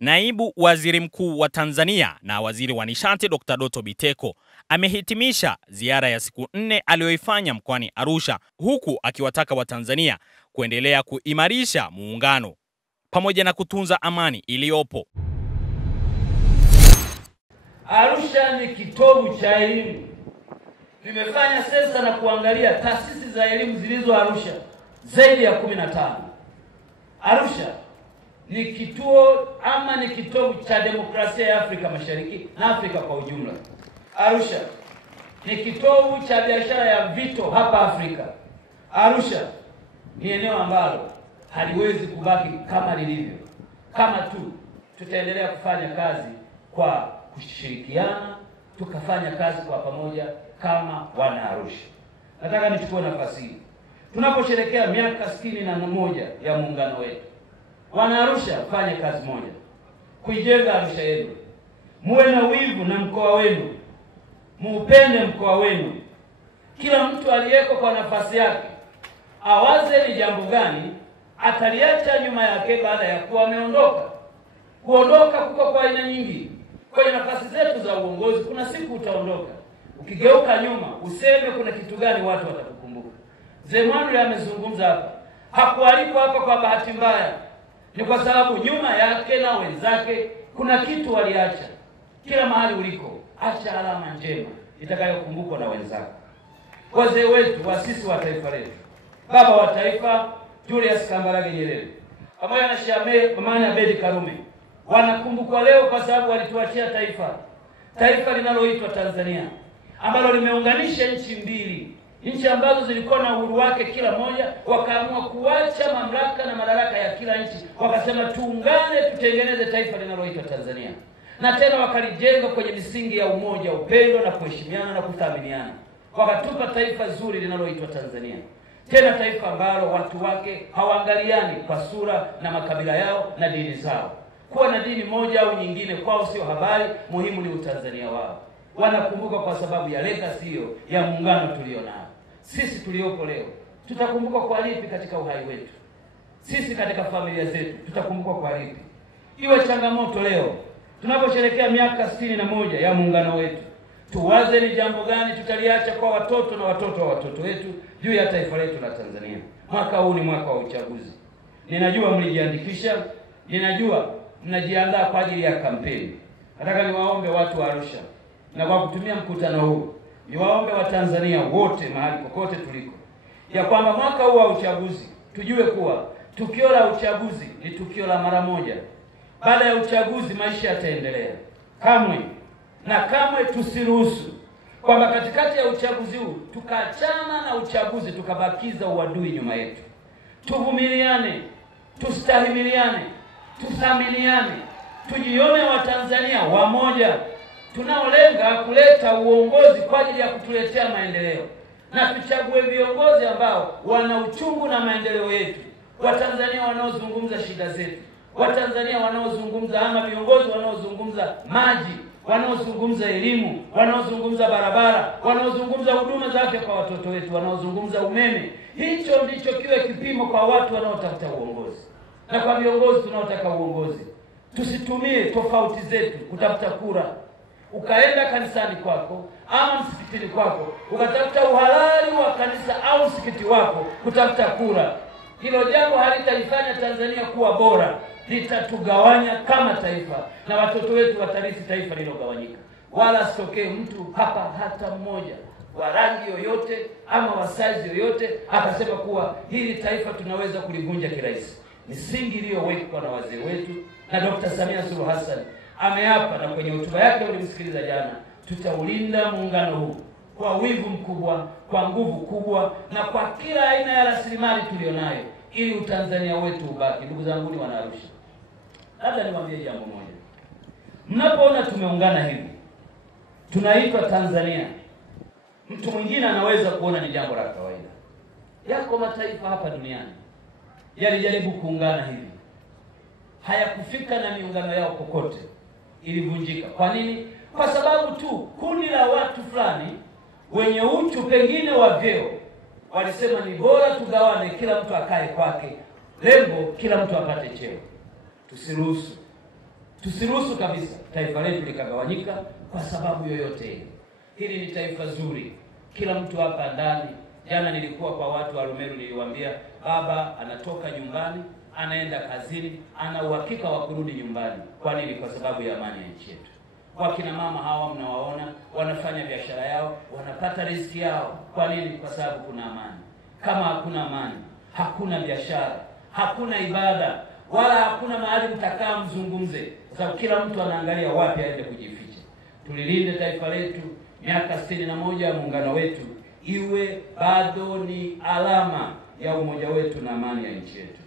Naibu Waziri Mkuu wa Tanzania na Waziri wa Nishati Dr. Doto Biteko amehitimisha ziara ya siku 4 aliyoifanya mkoani Arusha, huku akiwataka Watanzania kuendelea kuimarisha muungano pamoja na kutunza amani iliyopo. Arusha ni kitovu cha elimu. Nimefanya sensa na kuangalia taasisi za elimu zilizo Arusha zaidi ya 15. Arusha ni kituo ama ni kitovu cha demokrasia ya Afrika Mashariki na Afrika kwa ujumla. Arusha ni kitovu cha biashara ya vito hapa Afrika. Arusha ni eneo ambalo haliwezi kubaki kama lilivyo, kama tu tutaendelea kufanya kazi kwa kushirikiana, tukafanya kazi kwa pamoja kama wana Arusha. Nataka nichukue nafasi hii tunaposherehekea miaka 61 ya muungano wetu. Wana Arusha, fanye kazi moja kuijenga Arusha yenu. Muwe na wivu na mkoa wenu, muupende mkoa wenu. Kila mtu aliyeko kwa nafasi yake awaze ni jambo gani ataliacha nyuma yake baada ya kuwa ameondoka. Kuondoka kuko kwa aina nyingi. Kwenye nafasi zetu za uongozi kuna siku utaondoka. Ukigeuka nyuma useme kuna kitu gani watu watakukumbuka. Zemanu amezungumza hapa. Hakualikwa hapa kwa bahati mbaya. Ni kwa sababu nyuma yake na wenzake kuna kitu waliacha. Kila mahali uliko, acha alama njema itakayokumbukwa na wenzako. Wazee wetu, waasisi wa taifa letu, baba wa taifa Julius Kambarage Nyerere pamoja na Sheikh Amani Abeid Karume wanakumbukwa leo kwa sababu walituachia taifa linaloitwa Tanzania, ambalo limeunganisha nchi mbili, nchi ambazo zilikuwa na uhuru wake kila moja. Wakaamua kuacha mamlaka na madaraka ya kila nchi, wakasema tuungane, tutengeneze taifa linaloitwa Tanzania, na tena wakalijenga kwenye misingi ya umoja, upendo na kuheshimiana na kuthaminiana. Wakatupa taifa zuri linaloitwa Tanzania, tena taifa ambalo watu wake hawaangaliani kwa sura na makabila yao na dini zao. Kuwa na dini moja au nyingine kwao sio habari, muhimu ni utanzania wao. Wanakumbuka kwa sababu ya legacy hiyo ya muungano tulionao. Sisi tulioko leo tutakumbuka kwa lipi katika uhai wetu? Sisi katika familia zetu tutakumbuka kwa lipi? Iwe changamoto leo tunaposherehekea miaka 61 ya muungano wetu, tuwaze ni jambo gani tutaliacha kwa watoto na watoto wa watoto wetu juu ya taifa letu la Tanzania. Mwaka huu ni mwaka wa uchaguzi. Ninajua mlijiandikisha, ninajua mnajiandaa kwa ajili ya kampeni. Nataka niwaombe watu wa Arusha, na kwa kutumia mkutano huu niwaombe wa Tanzania wote mahali kokote tuliko, ya kwamba mwaka huu wa uchaguzi tujue kuwa tukio la uchaguzi ni tukio la mara moja. Baada ya uchaguzi maisha yataendelea. Kamwe tusiruhusu kwamba katikati ya uchaguzi huu tukaachana na uchaguzi tukabakiza uadui nyuma yetu. Tuvumiliane, tustahimiliane, tuthaminiane, tujione Watanzania wamoja tunaolenga kuleta uongozi kwa ajili ya kutuletea maendeleo, na tuchague viongozi ambao wana uchungu na maendeleo yetu. Watanzania wanaozungumza shida zetu, Watanzania wanaozungumza ama viongozi wanaozungumza maji, wanaozungumza elimu, wanaozungumza barabara, wanaozungumza huduma za afya kwa watoto wetu, wanaozungumza umeme. Hicho ndicho kiwe kipimo kwa watu wanaotafuta uongozi. Na kwa viongozi tunaotaka uongozi, tusitumie tofauti zetu kutafuta kura. Ukaenda kanisani kwako ama msikitini kwako ukatafuta uhalali wa kanisa au msikiti wako kutafuta kura. Hilo jambo halitaifanya Tanzania kuwa bora, litatugawanya kama taifa, na watoto wetu watarithi taifa lililogawanyika. Wala sitokee mtu hapa hata mmoja wa rangi yoyote ama wa size yoyote akasema kuwa hili taifa tunaweza kulivunja kirahisi. Misingi iliyowekwa na wazee wetu, na Dr. Samia Suluhu Hassan ameapa, na kwenye hotuba yake ulimsikiliza jana, tutaulinda muungano huu kwa wivu mkubwa, kwa nguvu kubwa, na kwa kila aina ya rasilimali tulionayo, ili utanzania wetu ubaki. Ndugu zangu ni wana Arusha, labda niwaambie jambo moja. Mnapoona tumeungana hivi, tunaitwa Tanzania, mtu mwingine anaweza kuona ni jambo la kawaida. Yako mataifa hapa duniani yalijaribu kuungana hivi, hayakufika na miungano yao kokote, ilivunjika. Kwa nini? Kwa sababu tu kundi la watu fulani wenye uchu pengine wa vyeo walisema ni bora tugawane, kila mtu akae kwake, lengo kila mtu apate cheo. Tusiruhusu Tusiruhusu kabisa taifa letu likagawanyika kwa sababu yoyote ile. Hili ni taifa zuri. Kila mtu hapa ndani, jana nilikuwa kwa watu wa Arumeru, niliwaambia baba anatoka nyumbani, anaenda kazini, ana uhakika wa kurudi nyumbani. Kwa nini? Kwa sababu ya amani ya nchi yetu. Wakina mama hawa mnawaona wanafanya biashara yao, wanapata riziki yao. Kwa nini? Kwa sababu kuna amani. Kama hakuna amani, hakuna biashara, hakuna ibada, wala hakuna mahali mtakaa mzungumze, kwa sababu kila mtu anaangalia wapi aende kujificha. Tulilinde taifa letu. Miaka 61 ya muungano wetu iwe bado ni alama ya umoja wetu na amani ya nchi yetu.